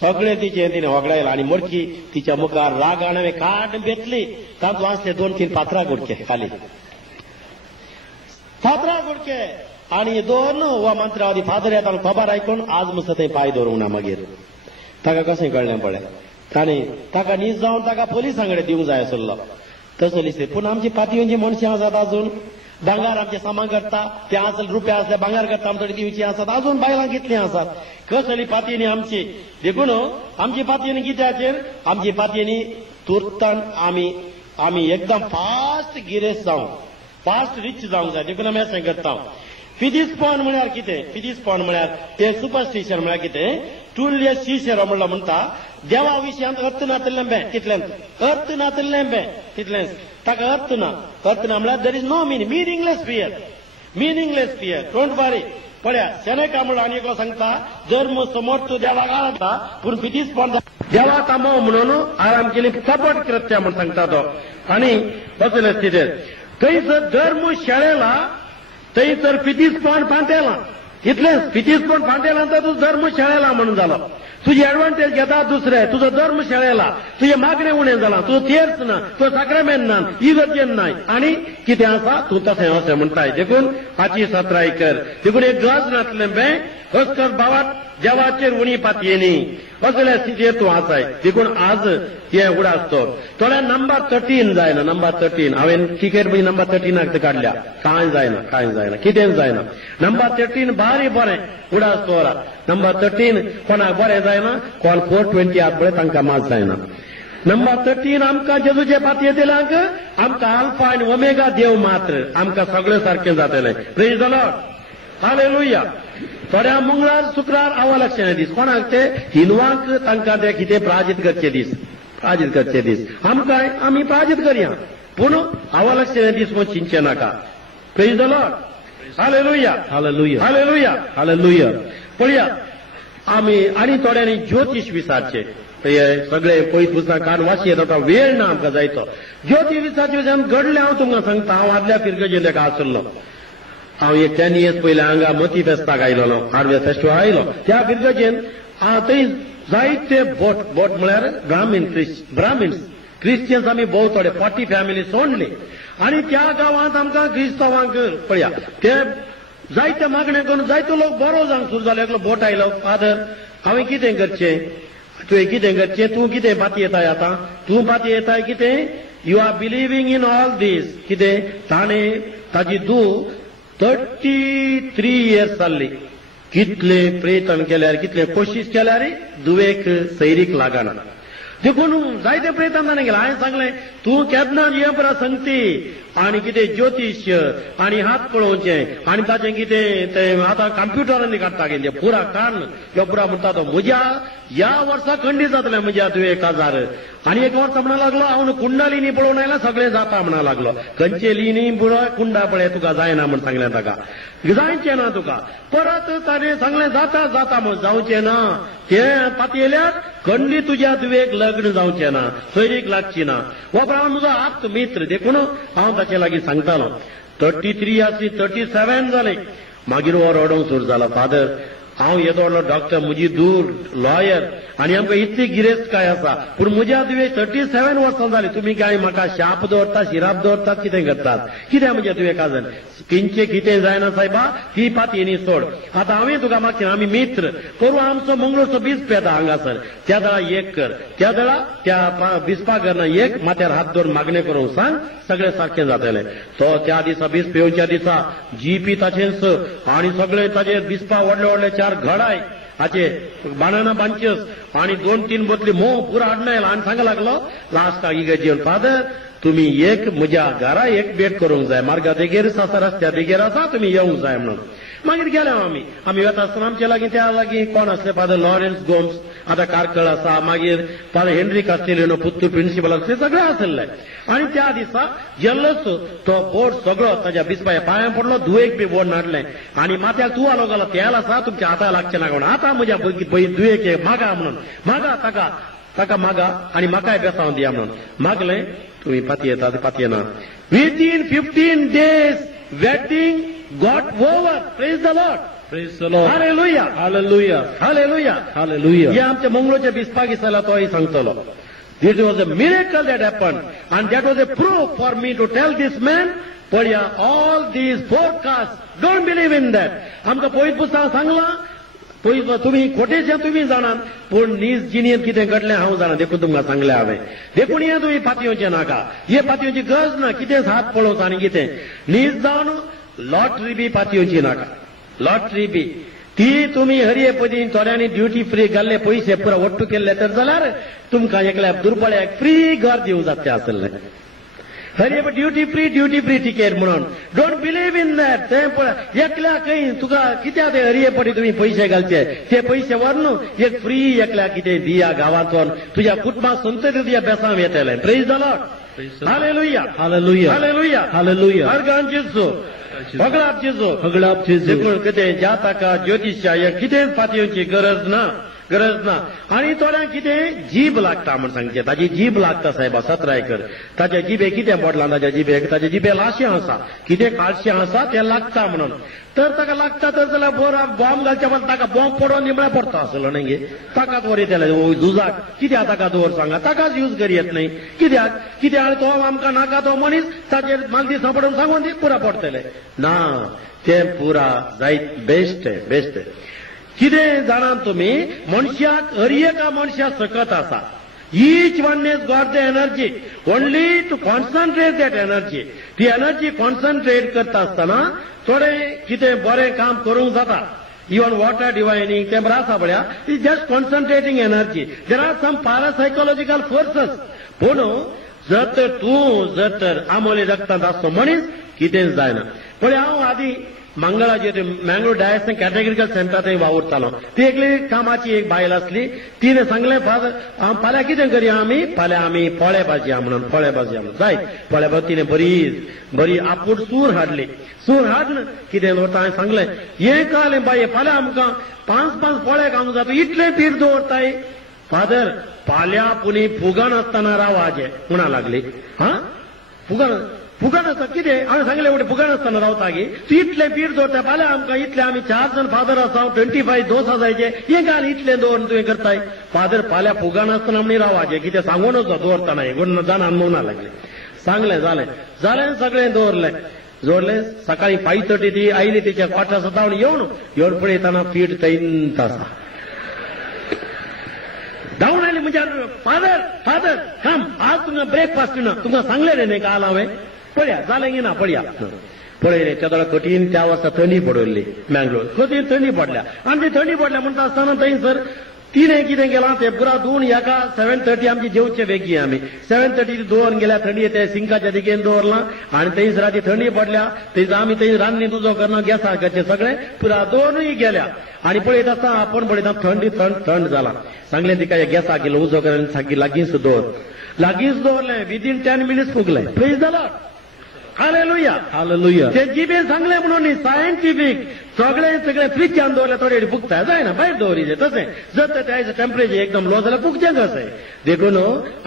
सगळें तिचें तिणें वगडायलां आनी मोडकी तिच्या मुखार राग हाडवे काट बेतली तातूंत वाचले 2-3 फातरां गुडके खाली फातरां गुडके आनी दोन हो मंत्रावादी फादर येता खबर आयकून आज मस्त थंय पांय दवरूंक ना मागीर ताका कशें कळ्ळें पळय ताणें ताका न्हीद जावन ताका पुलिसांकडे दिवंक जाय आसलो तसो दिसले पूण आमची पातयेचीं मनशां आसात अजून भांगार आमचें सामान करता तें आसलें रुपया आसले भांगार करता आमचे दिवची आसात अजून बायलां कितलीं आसात कसली पातयेनी आमची देखून आमची पातयेनी कित्याचेर आमची पातयेनी तुरतान आमी एकदम फास्ट गिरेस्त जावं फास्ट रिच जावंक जाय देखून आमी अशें करता फिदिसपण म्हळ्यार कितें फिदिसपण म्हळ्यार ते सुपरस्टिशन म्हळ्यार कितें तुल्य शिशेरो म्हणलो म्हणटा देवा विशयांत अर्थ नातलें बे तितलेंच अर्थ नातलें बे तितलेंच ताका अर्थ ना म्हळ्यार there is no meaningless fear don't worry पळया सेनेका म्हणून आनी एकलो सांगता धर्म समोर तूं देवाक घालता पूण फिदिसपण देवा कामो म्हणून आराम केली सपोर्ट कृत्य म्हणून सांगता तो आनी कसले स्थितीर थंयसर धर्म शेळेला थंयसर फिदिसपण फांटेलां इतलेंच फिदिसपण फांटेलां तर तूं धर्म शेळेला म्हणून जालो तुजी एडवांटेज घेता दुसरे तुजो धर्म शेळेला तुजें मागणें उणें जालां तुजो तेर्स ना तुजो साक्रामेंट ना इगर्जेन नाय आनी कितें आसा तूं तशें अशें म्हणटाय देखून हाची सत्राय कर देखून एक गज नातलें बे अस्कर बावात देवाचेर उणी पातयेनी असल्या स्थितीर तूं आसाय देखून आज हे उडासतो थोड्या नंबर 13 जायना नंबर 13 हांवें टिकेट बी नंबर 13 काडल्या कांय जायना कितेंच जायना नंबर 13 भारी बरें उडासतो नंबर 13 कोणाक बरें जायना कोण 420 आसा पळय तांकां मात जायना नंबर 13 आमकां जेजूचे पातयेंतल्यांक आमकां अल्फा आनी ओमेगा देव मात्र आमकां सगळें सारकें जातलें प्रेज द लॉर्ड हालेलुया थोड्या मंगळार शुक्रार अवलक्षणे दीस कोणाक ते हिंदवांक तांकां ते कितें प्राजीत करचे दीस आमकां आमी प्राजीत करया पूण अवलक्षणे दीस कोण चिंचे नाका praise the Lord hallelujah hallelujah hallelujah hallelujah पळया आमी आनी थोड्यांनी ज्योतीश विचारचे सगळे पयस पुस्तकान वाची येता वेळ ना आमकां जायतो ज्योतीश विचारचे घडलें हांव तुमकां सांगता हांव आदल्या फिरगेजेन एका आसलो हांव एक 10 years पयलीं हांगा मती फेस्ताक आयलोलो हार्वेस्ट फेस्टिवल आयलो त्या फिरगेजेन थंय जायते बोट म्हळ्यार ब्राह्मिन्स क्रिश्चियन्स आमी भोव थोडे 40 फॅमिलीज सोडले आनी त्या गांवांत आमकां क्रिस्तांवांक पळया ते जायते मागणे करून जायतो लोक बरो जावंक सुरू जालो एकलो बोट आयलो फादर हांवें कितें करचें तुवें कितें करचें तूं कितें पाती येताय आतां तूं पाती येताय कितें you are believing in all this कितें ताणें ताजी धूव 33 years जाल्ली कितले प्रयत्न केल्यार कितले कोशिश केल्यार दुवेक सैरीक लागना देखून जायते प्रयत्न ताणें केला हांवें सांगलें तूं केन्ना ये बरा सांगती आनी कितें ज्योतीश आनी हात पळोवचें आनी ताचें कितें तें आतां कंप्युटरांनी काडटा गेले पुरा काण ह्यो पुरा म्हणटा तो म्हज्या ह्या वर्सा खंडी जातलें म्हज्या दुवेक आजार आणि एक वर्ष म्हणा लागलो हांव कुंडलिनी पळोवन आयला सगळे जाता म्हणा लागलो खंयचे लिनी पुरो कुंडा पळय तुका जायना म्हण सांगलें ताका जायचें ना तुका परत ताणें सांगलें जाता जाता म्हण जावचें ना ते पातयेल्यार खंडी तुज्या दुवेक लग्न जावचें ना सोयरीक लागची ना हो प्रमाण म्हजो आप्त मित्र देखून हांव ताचे लागीं सांगतालो 33 आसली 37 जालें मागीर हो रडोंक सुरू जालो फादर हांव येदो व्हडलो डॉक्टर म्हजी दूर लॉयर आनी आमकां इतली गिरेस्तकाय आसा पूण म्हज्या दुवेक 37 वर्सां जालीं तुमी काय म्हाका शाप दवरतात शिराप दवरतात कितें करतात कितें म्हज्या दुवेक आजन किंचे कितें जायना सायबा ती पातयेनी सोड आतां हांवें तुका मागचें आमी मित्र करूं आमचो मंगळूरचो बीस पेता हांगासर त्या दळा एक कर त्या दळा त्या बिस्पा करना एक माथ्यार हात दवरून मागणें करूंक सांग सगळें सारकें जातलें तो त्या दिसा बीस पेवच्या दिसा जीपी ताचेंच आनी सगळे ताचे बिस्पा व्हडले व्हडले 4 घडाय हाचे बानाना बांचस आणि 2-3 बोतली मोव पुरा हाडून आनी सांगा लागलो लास्टाक इगर्जेन फादर तुमी एक म्हज्या घरा एक भेट करूंक जाय मार्गा देगेरच आसा रस्त्या देगेर आसा तुमी येवंक जाय म्हणून मागीर गेले आमी वता आसतना आमचे लागीं त्या लागीं कोण आसले फादर लॉरेन्स गोम्स आतां कारकळ आसा मागीर फादर हेनरी कास्टेलिनो पुत्तूर प्रिन्सिपल आसले सगळे आसले आनी त्या दिसा जेल्लोच तो बोर्ड सगळो ताच्या बिस्पाया पांयां पडलो दुयेक बी बोर्ड नाडलें आनी माथ्याक तूं आलो गेलो तेल आसा तुमच्या हाता लागचें ना म्हणून आतां म्हज्या दुयेक मागा म्हणून मागा ताका मागा आनी म्हाकाय बेसांव दिया म्हणून मागलें तुमी पातयेता पातयेना within 15 days wedding got over. Praise the Lord. Praise the Lord. Hallelujah. Hallelujah. Hallelujah. Hallelujah. हे आमच्या मंगळूरच्या बिस्पाक दिसला तोय सांगतलो This was a miracle that happened and that was a proof for me to tell this man पळया all these forecasts don't believe in that आमकां पयत पुस्तकां सांगलां पळय तुमी खोटेशें तुमी जाणात पूण नीज जिणेंत कितें घडलें हांव जाणा देखून तुमकां सांगलें हांवें देखून हें तुमी पातयेवचें नाका हे पातयेवची गरज ना कितें हात पळोवचा आनी कितें नीज जावन लॉटरी बी पातयेवची नाका लॉटरी बी ती तुमी हरियेपदी थोड्यांनी ड्युटी फ्री घाल्ले पयशे पुरा ओट्टू केल्ले तर जाल्यार तुमकां एकल्या दुर्बळ्याक फ्री घर दिवंक जातलें आसलें हरिये ड्युटी फ्री टिकेट म्हणून डोंट बिलीव इन दॅट तें पळय एकल्या खंय तुका कित्याक ते हरिये पडी तुमी पयशे घालचे ते पयशे व्हरून एक फ्री एकल्या कितें दिया गांवांतून तुज्या कुटुंबाक संतती तुज्या बेसांव येतलें praise the Lord hallelujah Hallelujah. Hallelujah Hallelujah. Organ जेजू भगलाप जेजू भगलाप जेजू. देखून कितें जाताका ज्योतिश्या कितेंच पातयेवची गरज ना आनी थोड्यांक कितें जीब लागता म्हण सांगचे ताची जीब लागता सायबा 17 एकर ताच्या जिबेक कितें पडलां ताच्या जिबे लाशें आसा कितें काळशें आसा तें लागता म्हणून तर ताका लागता तर जाल्यार बरो बॉम्ब घालच्या पडटा ताका बॉम्ब पडोवन निमळ्या पडटा आसलो न्ही गे ताकाच वर येतलें झुजाक कित्याक ताका दवर सांगा ताकाच यूज करी येत न्ही कित्याक तो आमकां नाका तो मनीस ताचेर मागदी सांपडून सांगून ती पुरा पडटलें ना तें पुरा जायत बेस्ट कितें जाणात तुमी मनशाक हर एका मनशाक सकत आसा each one has got the energy only to concentrate that energy ती एनर्जी कॉन्सन्ट्रेट करता आसतना थोडें कितें बरें काम करूंक जाता even water divining तें बरें आसा पळया is just concentrating energy there are some parapsychological forces पूण जर तर आमोले रक्तांत आसतो मनीस कितेंच जायना पळय हांव आदीं मंगळाचेर मँगलोर डायरेक्शन कॅटेगरिकल सेंटर थंय वावुरतालो ती एकली कामाची एक बायल आसली तिणें सांगलें फादर फाल्यां कितें करया फाल्यां आमी फळे भाजया म्हणून जाय फळे भाजी तिणें बरी आपूट सूर हाडली हाडून कितें दवरता हांवें सांगलें हें कळलें बाये फाल्यां आमकां 5 फळे खावंक जाता इतलें पीठ दवरताय फादर फाल्यां पुनी फुगण आसतना रावाजे म्हणा लागली हा फुगण आसता कितें हांवें सांगलें एवढे फुगण आसतना रावता गे तूं इतलें पीठ दवरता फाल्यां आमकां इतलें आमी 4 जण फादर आसा 25 दोसा जायचे हें घाल इतलें दवरून तुवें करताय फादर फाल्यां फुगण आसतना आमी रावाजे कितें सांगूनच दवरतना हें जाणान म्हणूंक लागलें सांगलें जालें सगळें दवरलें सकाळीं 5:30 ती आयली तिच्या क्वॉर्टर्स जावन येवन पळयतना पीठ थंयच आसा धांवन आयली म्हणजे फादर कम आज तुमकां ब्रेकफास्ट ना तुमकां सांगलें रे न्ही काल हांवें पळया जालें की ना पळया पळय रे त्या कठीण त्या वर्सा थंडी पडली मँगलोर कठीण थंडी पडल्या आनी ती थंडी पडल्या म्हणटा आसतना थंयसर तिने कितें केलां ते पुरा धुवन एका 7:30 आमची जेवचे वेगी आमी 7:30 2 गेल्या थंडी ते सिंकाच्या दिकेन दवरलां आनी थंयच राती थंडी पडल्या थंयच आमी थंय रान्नीत उजो करना गॅसाचे सगळे पुरा 2 गेल्या आनी पळयत आसता आपण पळयता थंड जाला सांगलें तिका गॅसा गेलो उजो करून सारकी लागींच दवरलें विदीन 10 मिनिट्स फुगलें praise the Lord hallelujah hallelujah ते जिबेन सांगलें म्हणून सायंटिफीक सगळे फ्रिजान दवरल्या थोडे फुगता जायना भायर दवरीचे तशें जर त्याचं टेम्परेचर एकदम लो जाल्यार फुगचें कशें देखून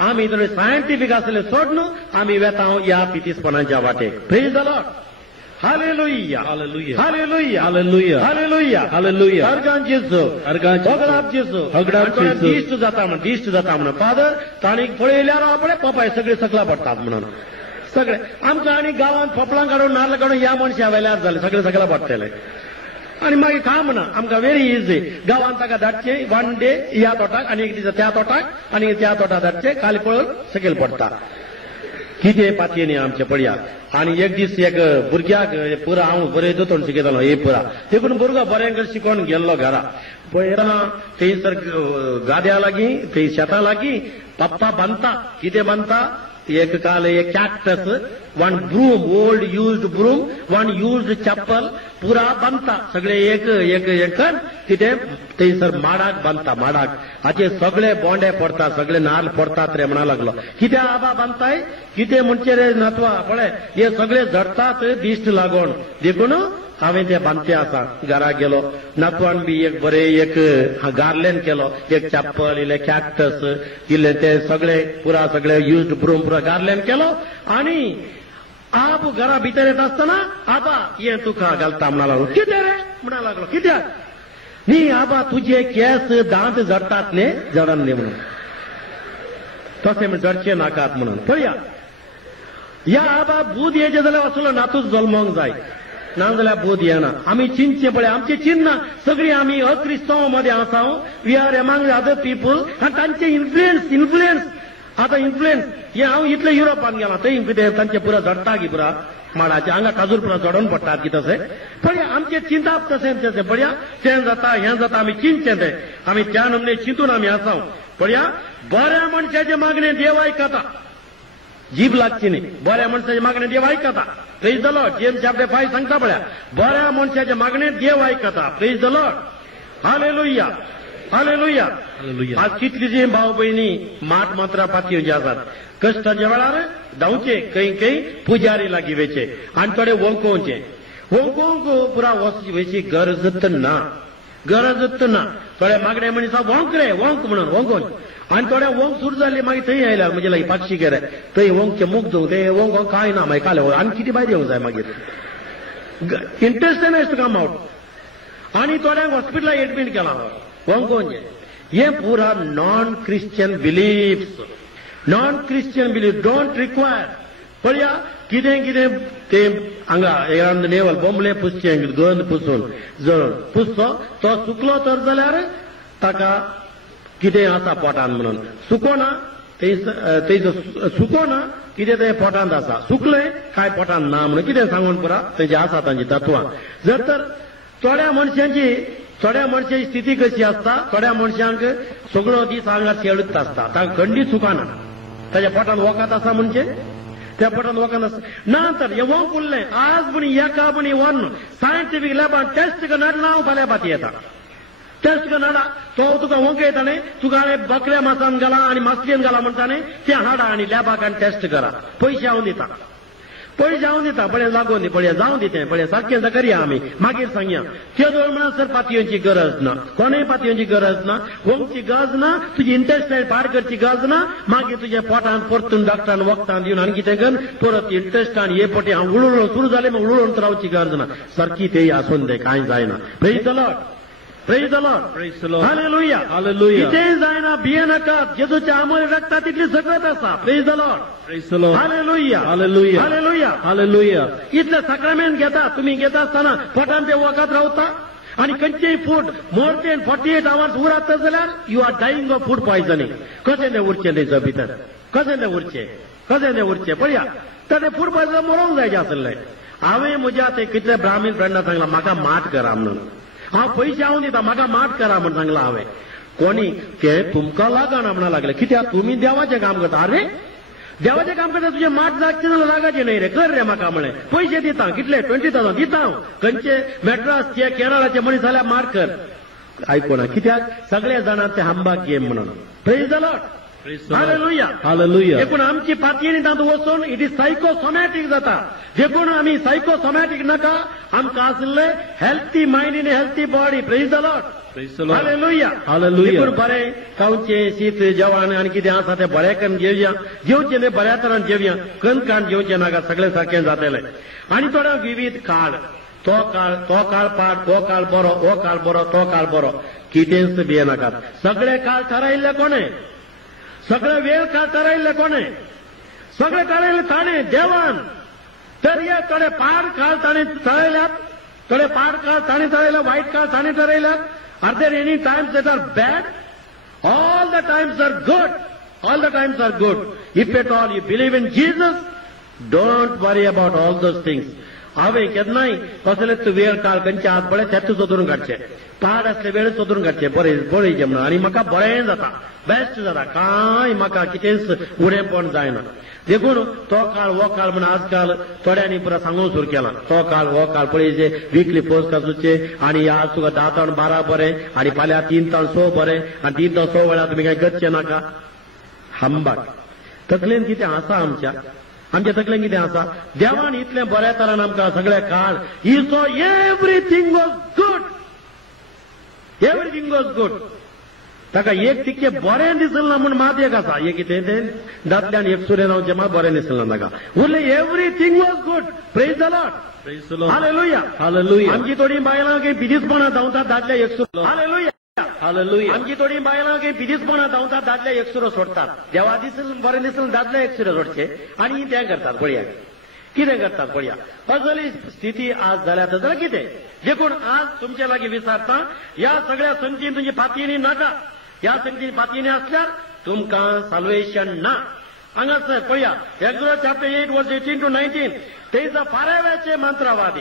आमी थोडे सायंटिफीक आसले सोड न्हू आमी वेता ह्या पितीसपणाच्या वाटेक praise the Lord hallelujah hallelujah hallelujah hallelujah hallelujah hallelujah अर्गान जेजू अर्गांचें जेजू हगडाप जेजू. दिश्ट जाता म्हणून फादर ताणी पळयल्यार आपणे पपाय सगळे सकला पडटात म्हणून सगळे आमकां आनी गांवांत फपलां काडून नाल्ल काडून ह्या मनशा वेल्यार जाले सगळे सकला पडटले आनी मागीर काम ना आमकां व्हेरी इजी गांवांत ताका धाडचे 1 डे ह्या तोटाक आनी एक दीस त्या तोटाक आनी त्या तोटाक धाडचे खाली पळोवन सकयल पडटा कितें पातयेनी आमचे पळया आनी एक दीस एक भुरग्याक पुरा हांव बरें दोतोन शिकयतालो हे पुरा देखून भुरगो बरें करून शिकोवन गेल्लो घरा पळयता थंयसर गाद्या लागीं थंय शेतां लागीं पप्पा बांदता कितें बांदता एक काल एक cactus 1 broom old used broom 1 used chappal पुरा बांदता सगळे एक कितें थंयसर माडाक बांदता माडाक हाचे सगळे बोंडे पडटा सगळे नाल्ल पडटात रे म्हणा लागलो कितें आबा बांदताय कितें म्हणचे रे नातवा पळय हे सगळे झडटात दिश्ट लागोन देखून हांवें ते बांदते आसा घरा गेलो नातवान बी एक बरें एक गार्लेन केलो एक चप्पल इल्ले कॅक्टस इल्ले ते सगळे पुरा सगळे युज्ड ब्रूम पुरा गार्लेन केलो आनी आप घरा भितर येत आसतना आबा हे तुका घालता म्हणा लागलो कितें रे म्हणा लागलो कित्याक न्ही आबा तुझे केस दांत झडटात न्ही जडन न्ही म्हणून तशें म्हण झडचे नाकात म्हणून पळया ह्या आबा बूद येचे जाल्यार असलो नातूच जल्मोंक जाय नाजाल्यार बोध येना आमी चिंतचे पळय आमचे चिन्ह सगळी आमी अक्रिस्तांव मध्ये आसा वी आर एमांग अदर पीपल आनी तांचे इन्फ्लुएन्स आतां इन्फ्लुएन्स हे हांव इतले युरोपान गेला थंय कितें तांचे पुरा झडटा की पुरा माडाचे हांगा काजूर पुरा चडोवन पडटात की तशें पळया आमचे चिंताप तशें पळया तें जाता हें जाता आमी चिंतचे तें आमी त्या नमने चिंतून आमी आसा पळया बऱ्या मनशाचे मागणे देव आयकता जीभ लागची न्ही बऱ्या मनशाचे मागणे देव आयकता praise the Lord James chapter 5 सांगता पळया बऱ्या मनशाचे मागणे देव आयकता praise the Lord hallelujah hallelujah आज कितलींशीं भाव भयणी माट मात्रा पातयो आसात कश्टाच्या वेळार धांवचे खंय पुजारी लागीं वेचे आनी थोडे वंकोवंक पुरा वची गरजच ना थोडे मागणे मनशां वंक रे वंक म्हणून वंकोवन आनी थोड्या वंक सुरू जाल्ली मागीर थंय आयल्यार म्हणजे लागीं पाक्षी गेले थंय वंकचे मुख जावं ते वंक कांय ना मागीर काले आनी कितें भायर येवंक जाय मागीर interested as to come out आनी थोड्यांक हॉस्पिटलाक एडमीट केला वंकोवचे हे पुरा non Christian beliefs don't require पळया कितें ते हांगा नेवल बोंबले पुसचे गंद पुसून जळोवन पुसचो तो सुकलो तर जाल्यार ताका कितें आसा पोटान म्हणून सुकोना थंयचो सुकोना कितें तें पोटांत आसा सुकलें काय पोटान ना म्हणून कितें सांगून पुरा तेजे आसा तांची तत्वां जर तर थोड्या मनशांची स्थिती कशी आसता थोड्या मनशांक सगळो दीस आंगार शेळत आसता ताका खंडीत सुकाना ताच्या पोटान वखद आसा म्हणजे त्या पोटान वखद आसा ना तर हे वंक उरलें आज म्हणी एका म्हणी वन सायंटिफीक लॅबान टेस्ट करनात नांव फाल्यां पाती येता टेस्ट करनाडा तो तुका वंक येताले तुका बकऱ्या मासान घाला आनी मासलेन घाला म्हणटाने ते हाडा आनी लॅबाक आनी टेस्ट करा पयशे हांव दिता पळय लागून दी पळय जावं दिते पळय सारकें करया आमी मागीर सांगया त्यो दोन म्हणून सर पातयेची गरज ना कोणेय पातयेची गरज ना वंकची गरज ना तुजी इंटेस्टायन पार करची गरज ना मागीर तुज्या पोटान परतून डॉक्टरान वखदां दिवन आनी कितें कर परत इंटेस्टान हे पोटी हांव उळून सुरू जालें मग उळून रावची गरज ना सारकी तेय आसून दे कांय जायना praise the Lord Praise the Lord. Praise the Lord. Hallelujah. Hallelujah. कितेंय जायना भिये नाका जेजूच्या अमोल रक्तात तितली सगळत आसा Praise the Lord. Praise the Lord. Hallelujah. Hallelujah. Hallelujah. Hallelujah. इतले साक्रामेंट घेता तुम्ही घेता आसतना पोटान ते वखद रावता आनी खंयचेय फूड मोर देन 48 hours उरता जाल्यार you are dying of food poisoning कशें तें उरचें तेच्या भितर कशें तें उरचें पळया तर तें फूड पॉयझन मरोंक जाय आसलें हांवें म्हज्या ते कितले ब्राह्मीण फ्रेंडाक सांगलां म्हाका माठ करा म्हणून हांव पयशे हांव दिता म्हाका माठ करा म्हण सांगलां हांवें कोणी ते तुमकां लागना म्हणा लागले कित्याक तुमी देवाचें काम करता अरे देवाचें काम करता तुजें माट जागचें जाल्यार लागाचें न्हय रे कर रे म्हाका म्हळें पयशे दिता कितले 20,000 दिता हांव खंयचे मॅड्रासचे केरळाचे मनीस जाल्यार मार कर आयकोना कित्याक सगळ्या जाणां ते हंबाक गेम म्हणून praise the Lord hallelujah Hallelujah. देखून आमची पातयेनी तातूंत वचून इट इज सायकोसोमॅटीक जाता देखून आमी सायकोसोमॅटीक नाका आमकां आसले healthy mind in healthy body praise the Lord Praise the Lord. Hallelujah Hallelujah. देखून बरें खावचें शीत जेवण आनी कितें आसा तें बरें करून जेवया जेवचें न्हय बऱ्या तरान जेवया कण काण जेवचें नाका सगळें सारकें जातलें आनी थोडो विविध काळ तो काळ पाड तो काळ बरो हो काळ बरो तो काळ बरो कितेंच भियेनाकात सगळे काळ थारायिल्ले कोणे सगळे वेळ काळ थारायिल्ले कोणे सगळे थारायिल्ले ताणें देवान तर हे थोडे पाड काळ ताणें थारायल्यात थोडे पाड काळ ताणें थारायल्यात वायट काळ ताणें थारायल्यात are there any times that are bad all the times are good all the times are good if at all you believe in Jesus don't worry about all those things हांवें केन्नाय कसलेच वेळ काळ खंयचे हात बळे तेच सोदून काडचे पाड असले वेळ सोदून काडचे बळयचे म्हणून आनी म्हाका बरें जाता बेस्ट जाता कांय म्हाका कितेंच उणेंपण जायना देखून तो काळ हो काळ म्हण आजकाल थोड्यांनी पुरा सांगूंक सुरू केला तो काळ हो काळ पळयचे विकली पोस्ट काजूचे आनी आज तुका 10 ताण 12 बरें आनी फाल्यां 3 ताण 6 बरें आनी 3 ताण 6 वेळार तुमी कांय गतचे नाका हंबाक तकलेन कितें आसा आमच्या तकलेन कितें आसा देवान इतलें बऱ्या तरान आमकां सगळे काळ ही सो एवरीथींग वॉज गुड ताका एक तितकें बरें दिसलें म्हूण मात एक आसा एक कितें तें दादल्यान एक सुरे रावचें मात बरें दिसलें ताका उरलें everything was good praise the Lord Praise the Lord. Hallelujah Hallelujah. आमची थोडी बायलां काही पिदीसपणां धांवतात दादल्या एक सुरो हालेलुया Hallelujah. आमची थोडी बायलां काही पिदीसपणां धांवतात दादल्या एक सुरो सोडतात देवा दिसलें बरें दिसलें दादल्या एक सुरो सोडचे आनी तें करतात पळया कितें करतात पळया असली स्थिती आज जाल्या जाल्यार कितें देखून आज तुमचे लागीं विचारता ह्या सगळ्या संगतीन तुमची फातयेनी नाका ह्या संगतीन फातयेनी आसल्यार तुमकां साल्वेशन ना हांगासर पळया एक्झोडस चॅप्टर 8 वर्स 18 to 19 ते फाराव्याचे मंत्रवादी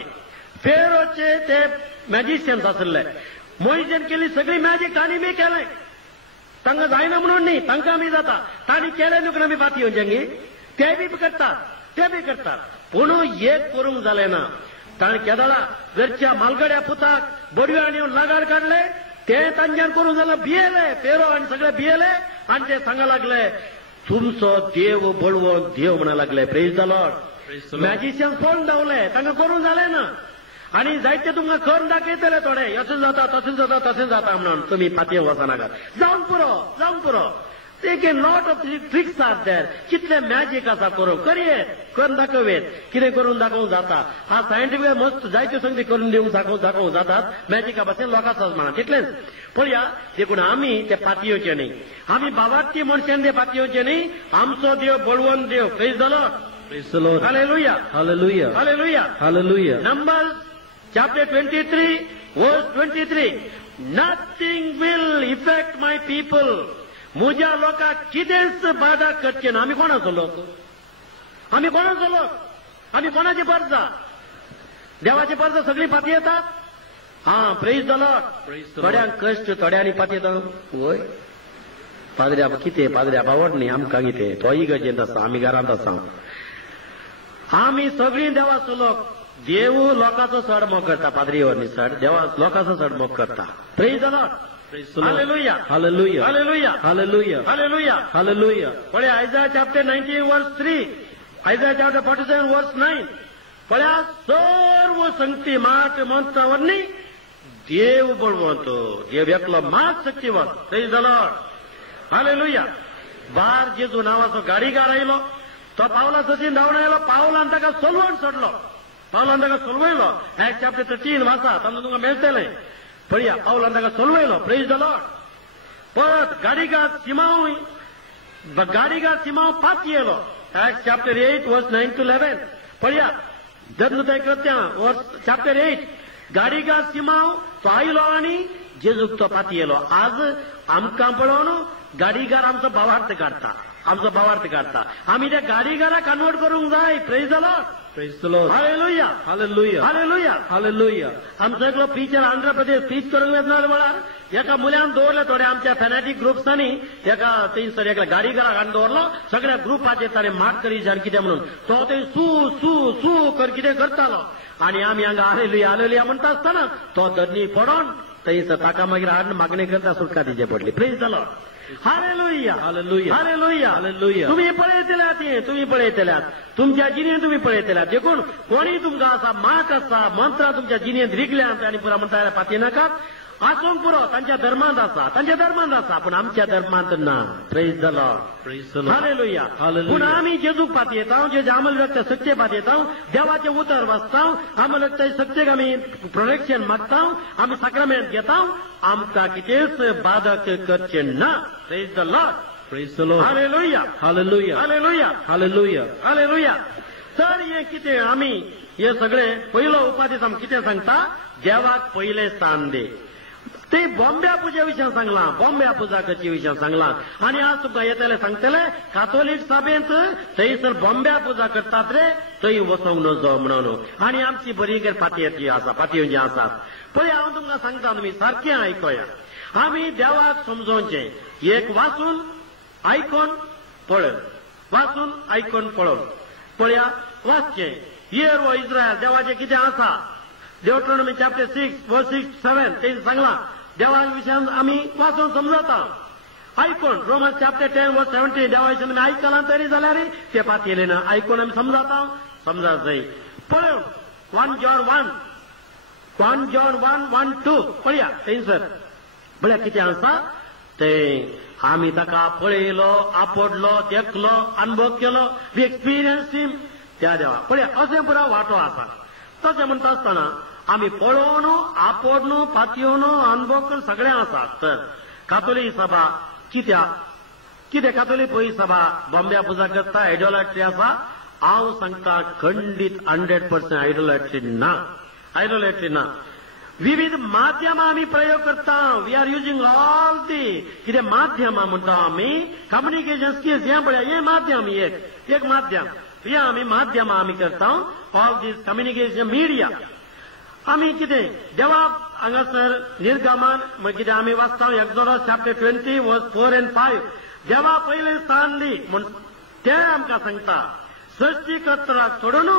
फेरोचे ते मॅजिशियन्स आसले मोइशेन केली सगळी मॅजीक तांणी बी केलें तांकां जायना म्हणून न्ही तांकां बी जाता तांणी केलें न्हू आमी फातयेचें ते बी करतात पूण एक करूंक जालें ना ताणें केदाळा घरच्या मालगड्या पुताक बडयो आनी लागार काडले ते तांच्यान करूंक जालें भियेले फेरो आनी सगळे भियेले आनी ते सांगा लागले तुमचो देव बळवंत देव म्हणा लागले प्रेज द लॉर्ड मॅजिशियन पळोवन धांवले तांकां करूंक जालें ना आनी जायते तुमकां करून दाखयतले थोडे अशें जाता तशें जाता म्हणून तुमी फातयेक वचनाकात जावन पुरो एक lot of tricks are there कितले मॅजीक आसा करूंक करून दाखोवेत कितें करून दाखोवंक जाता हा सायंटिफीक मस्त जायत्यो संगती करून दिवंक दाखोवंक जातात मॅजिका भाशेन लोकांच म्हणा तितलेंच पळया देखून आमी ते फातयेवचे न्ही आमी बाबार्थी मनशान ते फातयेवचे न्ही आमचो देव बळवंत देव praise the Lord Praise the Lord. Hallelujah Hallelujah. Hallelujah Hallelujah. Numbers chapter 23 verse 23 nothing will affect my people म्हज्या लोकांक कितेंच बाधा करचे ना आमी कोणाचो लोक आमी कोणाची परजा देवाची परजा सगळी फाती येतात हा प्रेज द लॉर्ड थोड्यांक कश्ट थोड्यांनी फाती येता वय पाद्र्या कितें पाद्र्या आवड न्ही आमकां कितें तोय गजेंत आसा आमी घरांत आसा आमी सगळीं देवाचो लोक देव लोकांचो सडमोग करता पाद्री वर सड देवा लोकांचो सडमोग करता praise the Lord hallelujah Hallelujah. Hallelujah Hallelujah. Hallelujah Hallelujah. पळया आयजा चॅप्टर 19 वर्स 3 आयजा चॅप्टर 47 वर्स 9 पळया सर्व संगती मात मंत्रावरनी देव बळवंतो देव एकलो मात शक्तिवंत प्रेज द लॉर्ड हालेलुया बार जेजू नावाचो गाडीगार आयलो तो पावला सचिन धांवन आयलो पावलान ताका सोलवण सोडलो पावलान ताका सोलवयलो ऍक्ट चॅप्टर 13 वाचा तातूंत तुमकां मेळटलें पळया पावलान ताका सोलवयलो प्रेज द लॉर्ड परत गाडीगार सिमांव पात येयलो ऍक्ट चॅप्टर 8 वर्स 9 to 11 पळया धर्मदय कृत्यां चॅप्टर 8 गाडीगार सिमांव तो आयलो आनी जेजूक तो पात येयलो आज आमकां पळोवन गाडीगार आमचो भावार्थ काडटा आमी त्या गाडीगाराक कन्वर्ट करूंक जाय praise the Lord Praise the Lord. Hallelujah Hallelujah. Hallelujah Hallelujah. आमचो एकलो टीचर आंध्र प्रदेश टीच करूंक येतना म्हळ्यार एका मुल्यान दवरले थोडे आमच्या फॅनेटिक ग्रुप्सांनी एका थंयसर एका गाडी घराक हाडून दवरलो सगळ्या ग्रुपाचेर ताणें मात करी जाण कितें म्हणून तो थंय सू सू सू कर कितें करतालो आनी आमी हांगा हालेलुया हालेलुया म्हणटा आसतना तो धरणी पडोन थंयसर ताका मागीर हाडून मागणी करता सुटका दिवची पडली. Praise the Lord. Hallelujah Hallelujah. Hallelujah Hallelujah. तुम्ही पळयतल्यात हे तुम्ही पळयतल्यात तुमच्या जिणेंत तुम्ही पळयतल्यात देखून कोणी तुमकां आसा मात आसा मंत्रां तुमच्या जिणेंत रिगल्यांत आनी पुरा म्हणटा पाती नाकात आसूंक पुरो तांच्या धर्मांत आसा पूण आमच्या धर्मांत ना. Praise the Lord. Praise the Lord. Hallelujah Hallelujah. पूण आमी जेजूक पातयेता जे आमल व्यक्त सच्चे पातयेता देवाचे उतर वाचता आमल व्यक्त सच्चेक आमी प्रोटेक्शन मागता आमी साक्रामेंट घेता आमकां कितेंच बाधक करचें ना. Praise the Lord. Praise the Lord. Hallelujah Hallelujah. Hallelujah Hallelujah. Hallelujah. तर हे कितें आमी हे सगळे पयलो उपादेश आमकां कितें सांगता देवाक पयले स्थान दे. ते बॉम्ब्या पुजे विशयी सांगला बॉम्ब्या पुजा करचे विशयी सांगला आनी आज तुमकां येतले सांगतले काथोलीक सभेंत थंयसर बॉम्ब्या पुजा करतात रे थंय वचोंक नजो म्हणून आनी आमची बरी पातयेची आसा पातयो जी आसात पळय हांव तुमकां सांगता तुमी सारकें आयकया आमी देवाक समजोवचें एक वाचून आयकोन पळोवन पळया वाचचें हियर वो इस्रायल देवाचें कितें आसा Deuteronomy chapter 6 verse 6-7 ते सांगला देवा विशयान आमी वाचून समजता आयकोन रोमन चॅप्टर 10 verse 17 देवा विशयान आमी आयकलां तरी जाल्यार ते पातयेले ना आयकोन आमी समजा जाय पळय 1 John 1:1-2 पळया थंयसर पळया कितें आसा ते आमी ताका पळयलो आपडलो देखलो अनुभव केलो वी एक्सपिरियन्स हिम त्या देवा पळया अशें पुरो वाटो आसा. तशें म्हणटा आसतना आमी पळोवन आपडून पातयेवन अनुभव करून सगळें आसा. तर कातोलीक सभा कित्याक कातोलीक पळय सभा बॉम्ब्या पुजा करता आयडोलॅट्री आसा हांव सांगता खंडीत 100% आयडोलॅट्री ना. विविध माध्यमां आमी प्रयोग करता we are using all the कितें माध्यमां म्हणटा आमी कम्युनिकेशन स्किल्स हें पळया हें माध्यम एक माध्यम हे आमी माध्यमां आमी करता ऑल दीस कम्युनिकेशन मिडिया आमी कितें देवा हांगासर निर्गमन कितें आमी वाचता एक्झोडस चॅप्टर 20 वर्स 4 and 5 देवा पयलें स्थान दी म्हण ते आमकां सांगता सृश्टीकर्त्याक सोडून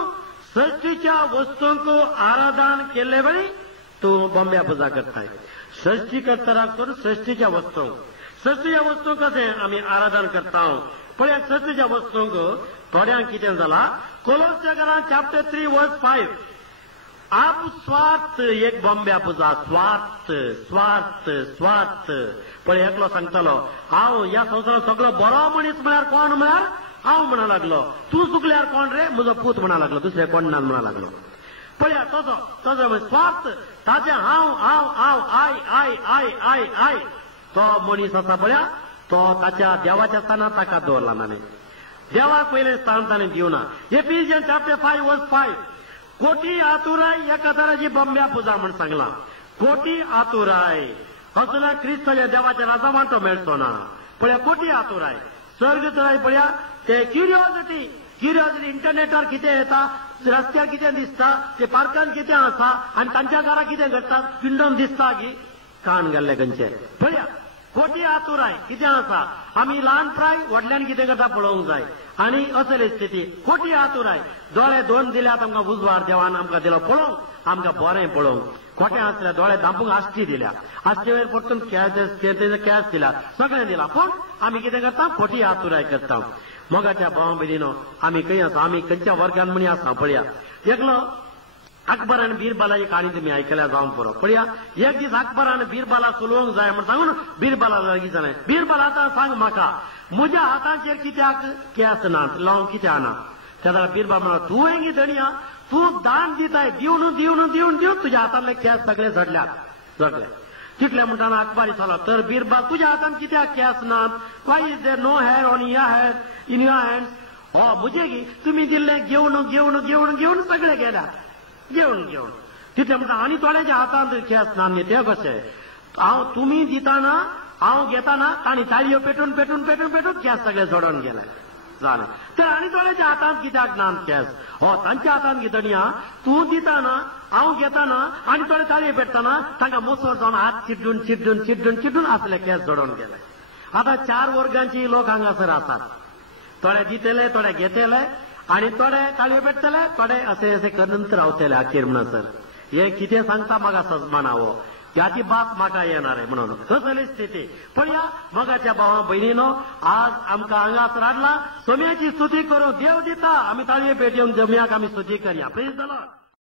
सृश्टीच्या वस्तूंक आराधन केल्ले वेळी तूं बॉम्ब्या पुजा करताय. सृश्टीकर्त्याक सोडून सृश्टीच्या वस्तूंक कशें आमी आराधन करता पळय सृश्टीच्या वस्तूंक थोड्यांक कितें जाला कोलोस्यांक चॅप्टर 3 वर्स 5 आप स्वार्थ एक बॉम्ब्या पुजा स्वार्थ पळय एकलो सांगतालो हांव ह्या संवसारांत सगळो बरो मनीस म्हळ्यार कोण म्हळ्यार हांव म्हणा लागलो तूं चुकल्यार कोण रे म्हजो पूत म्हणा लागलो दुसरे कोण ना म्हणा लागलो. पळया तसो स्वार्थ ताचे हांव आय तो मनीस आसा पळया तो ताच्या देवाच्या स्थानांत ताका दवरला ना देवाक पयलें स्थान ताणें दिवना. एफिसियन्स चॅप्टर 5 वर्स 5 कोटी आतुराय एका तराची बॉम्ब्या पुजा म्हण सांगला. कोटी आतुराय असल्या क्रिस्ताच्या देवाच्या राजा वांटो मेळचो ना. पळया कोटी आतुराय स्वर्ग तराय पळया ते क्युरियोसिटी इंटरनेटार कितें येता रस्त्यार कितें दिसता ते पार्कान कितें आसा आनी तांच्या घरा कितें घडटा पिंडोन दिसता की कान घाल्ले खंयचे पळया कोटी आतुराय कितें आसा आमी ल्हान प्राय व्हडल्यान कितें करता पळोवंक जाय आनी असले स्थिती कोटी आतुराय दोळे 2 दिल्यात आमकां उजवाड देवान आमकां दिलो पळोवंक आमकां बरें पळोवंक खोटें आसल्यार दोळे धांपूंक आश्टी दिल्या आश्टे वेळ परतून कॅश दिला सगळें दिलां पूण आमी कितें करता खोटी आतुराय करता. मोगाच्या भावा भयणीनो आमी खंय आसा आमी खंयच्या वर्गान म्हणी आसा पळया एकलो अकबर आनी बिरबलाची काणी तुमी आयकल्या जावंक पुरो पळया एक दीस अकबरान बिरबला सुलोवंक जाय म्हण सांगून बिरबला लागीं जालें बिरबल आतां सांग म्हाका म्हज्या हाताचेर कित्याक केस नात लावंक कितें आना त्या बिरबल म्हणा तूं हेंगी धणया तूं दान दिताय दिवन तुज्या हातांतले केस सगळे झडल्यात तितले म्हणटाना अकबर विचारलो तर बिरबल तुज्या हातान कित्याक केस नात why is there no hair on in your hands हो म्हजे गी तुमी दिल्ले घेवन सगळे गेल्यात घेवन तितले म्हणटा आनी थोड्याच्या हातांत केस ना ते कशें हांव तुमी दिताना हांव घेताना तांणी ताळयो पेटून केस सगळे झोडोन गेले जालें तर आनी थोड्याच्या हातांत कित्याक ना केस हो तांच्या हातांत कितण्या तूं दिताना हांव घेताना आनी थोडे ताळये पेट्टाना तांकां मोसोर जावन हात चिड्डून चिड्डून चिड्डून चिड्डून असले केस जोडून गेले आता 4 वर्गांची लोक हांगासर आसात थोडे दितेले थोडे घेतले आनी थोडे ताळये पेट्टले थोडे असे असे करून रावतले अखेर म्हणसर हे कितें सांगता म्हाका सजमानावो त्याची बात म्हाका येणार आहे म्हणून कसली स्थिती पळया मगाच्या भावा बहिणीनो आज आमकां हांगासर हाडला सोम्याची स्तुती करूं देव दिता आमी ताळये पेटोवन जमयाक आमी स्तुती करया प्लीज द लॉर्ड